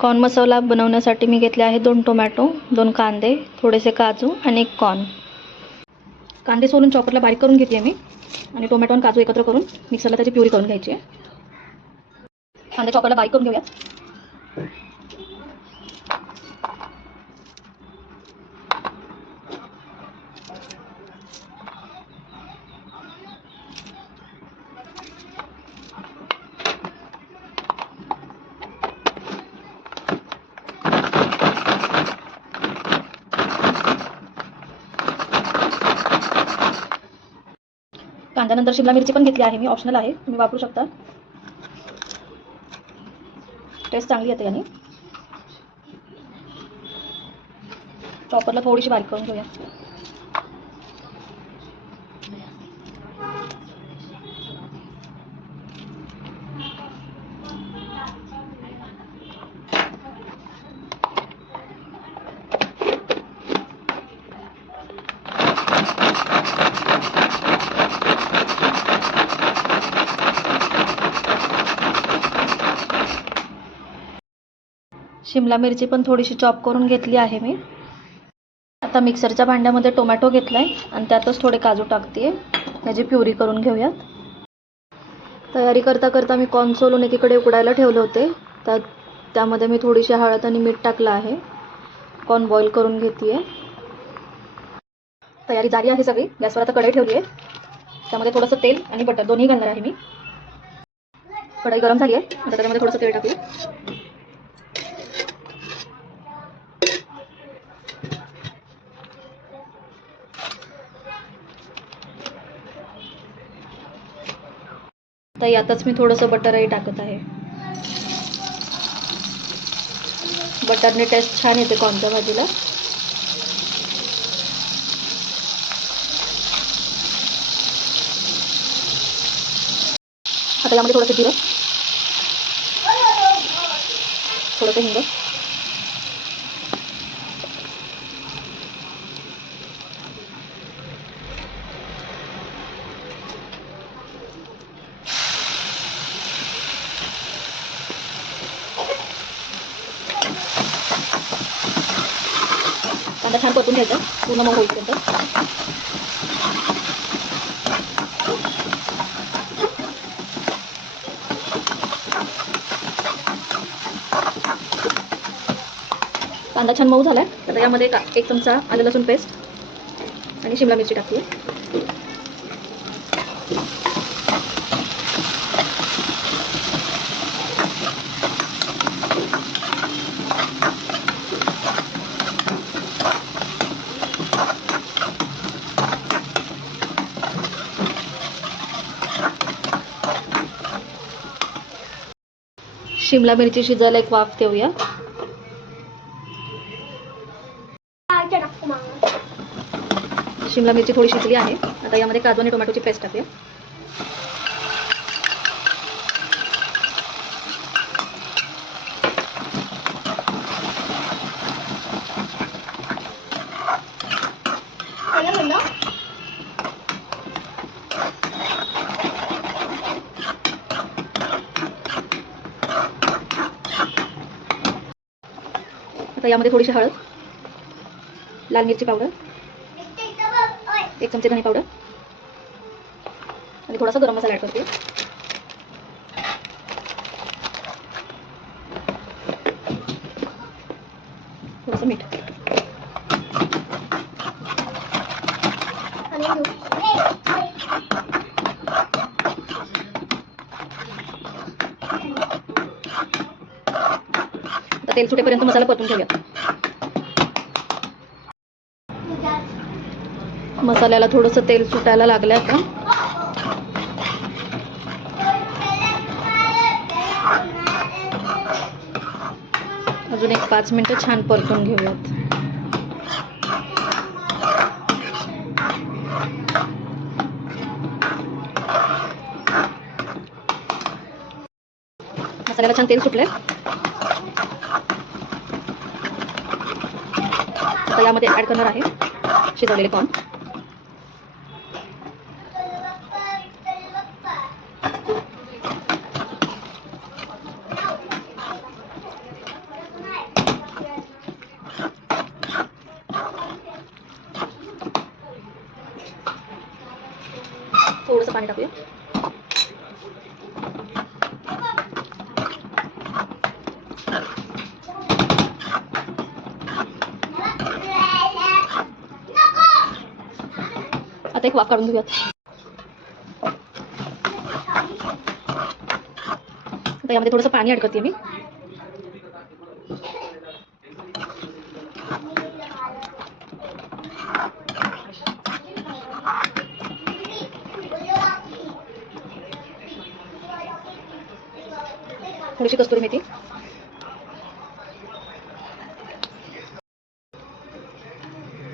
Corn मसाला बनवण्यासाठी मी घेतले आहे 2 टोमॅटो, 2 कांदे, थोडेसे काजू आणि 1 कॉर्न. कांदे सोलून चॉपरला बारीक करून घेतले मी आणि टोमॅटो आणि काजू एकत्र करून मिक्सरला त्याची प्युरी करून घ्यायची आहे. कांदे चॉपरला बारीक करून घेऊया. कांद्यानंतर शिमला मिरची पण घेतली आहे मी, ऑप्शनल आहे, तुम्ही वापरू शकता. टेस्ट चांगली येते याने. चॉपरला थोडीशी बारीक करून घेऊया. शिमला मिरची पण थोडीशी चॉप करून घेतली आहे मी. आता मिक्सरच्या भांड्यामध्ये टोमॅटो घेतलाय आणि त्यातच थोडे काजू टाकते, त्याची प्युरी करून घेऊयात. तयारी करता करता मी कॉर्न सोलून एकीकडे उकडायला ठेवले होते. त्यामध्ये मी थोडीशी हळद आणि मीठ टाकलं आहे. कॉर्न बॉईल करून घेते. तयारी झाली आहे सगळी. गॅसवर आता कढई ठेवली आहे, त्यामध्ये थोडंसं तेल आणि बटर दोन्ही घालणार आहे मी. कढई गरम झाली आहे, आता त्यामध्ये थोडंसं तेल टाकूया. तर यातच मी थोडंसं बटरही टाकत आहे. बटरने टेस्ट छान येते कॉर्नच्या भाजीला. आता यामध्ये थोडंसं जिरं, थोडंसं हिंग, कांदा छान परतून घ्यायचा पूर्ण मऊ होईपर्यंत. कांदा छान मऊ झाला. तर यामध्ये 1 चमचा आलं लसूण पेस्ट आणि शिमला मिरची टाकूया. शिमला मिरची शिजायला 1 वाफ देऊया. शिमला मिरची थोडी शिजली आहे. आता यामध्ये काजू आणि टोमॅटोची पेस्ट टाकूया. आता यामध्ये थोडीशी हळद, लाल मिरची पावडर, 1 चमचे धने पावडर आणि थोडासा गरम मसाला ॲड करते. थोडंसं मीठ. आता तेल सुटेपर्यंत मसाला परतून घेऊया. मसाल्याला थोडंसं तेल सुटायला लागलं आता. अजून 1-5 मिनिटं छान परतून घेऊयात. मसाल्याला छान तेल सुटलंय. आता यामध्ये ॲड करणार आहे शिजवलेले कॉर्न. पाणी टाकूया. आता एक वाफ काढून घेऊयात. आता यामध्ये थोडंसं पाणी ॲड करते मी. थोडीशी कस्तुरी मेथी.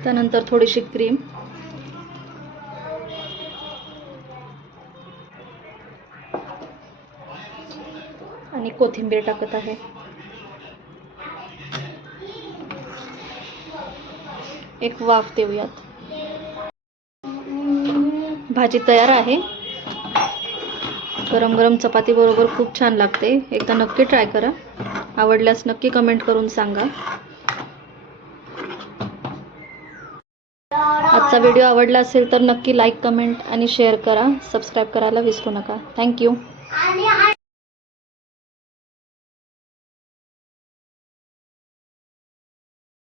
त्यानंतर थोडीशी क्रीम. आणि कोथिंबीर टाकत आहे. एक वाफ देऊयात. भाजी तयार आहे. गरम गरम चपाती बरोबर खूप छान लागते. एकदा नक्की ट्राय करा. आवडल्यास नक्की कमेंट करून सांगा. आजचा व्हिडिओ आवडला असेल तर नक्की लाईक, कमेंट आणि शेअर करा. सबस्क्राईब करायला विसरू नका. थँक्यू.